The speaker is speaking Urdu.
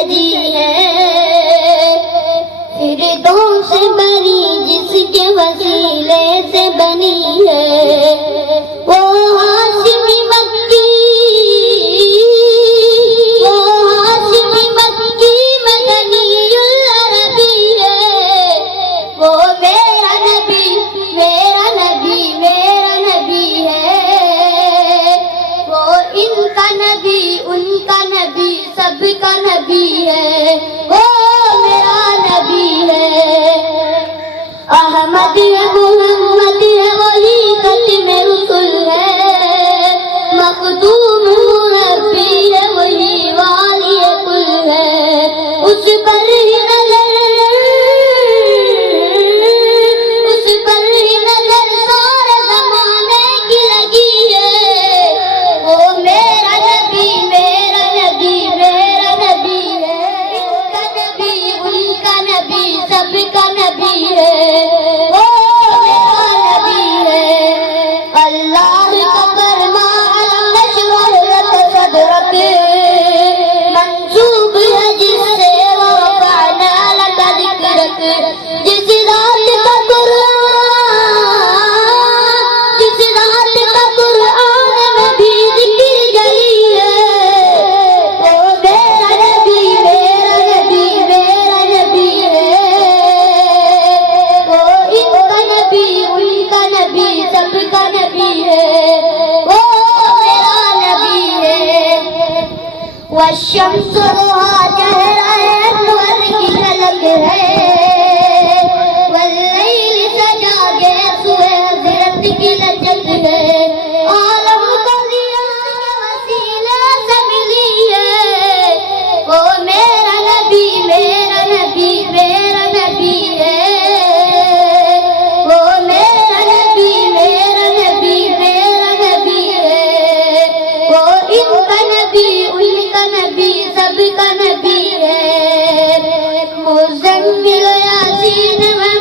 سجی ہے، فردوس بنی جس کے وسیلے سے بنی ہے، وہ ہاشمی مکی، وہ ہاشمی مکی مدنی العربی ہے، وہ میرا نبی میرا نبی میرا نبی ہے، وہ ان کا نبی ان کا نبی سب کا نبی ہے، وہ میرا نبی ہے۔ احمد ہے محمد ہے وہی ختم رسول ہے، مخدوم مربی ہے وہی والی کل ہے، اس پر ہی نظر اس پر ہی نظر سارے زمانے کی لگی ہے، وہ میرا نبی میرا نبی میرا نبی ہے، ان کا نبی سب کا نبی ہے، وہ میرا نبی ہے۔ اللہ کا فرمان نشرح لک صدرک منسوب ہے جس سے ورفعنا لک ذکرک، جس ذات کا قرآن جس ذات کا قرآن میں بھی ذکر جلی ہے، وہ میرا نبی میرا نبی میرا نبی ہے، وہ ان کا نبی ان کا نبی سب کا نبی ہے، وہ میرا نبی ہے۔ والشمس ضحاها چہرہ انور کی جھلک ہے، واللیل سجا کے سوئے حضرت کی لچک ہے، عالم کو ضیاء وسیلے سے ملی ہے، وہ میرا نبی میرا نبی میرا نبی ہے، وہ میرا نبی میرا نبی میرا نبی ہے، وہ ان کا نبی ان کا نبی سب کا نبی ہے۔ مزمل یاسین میں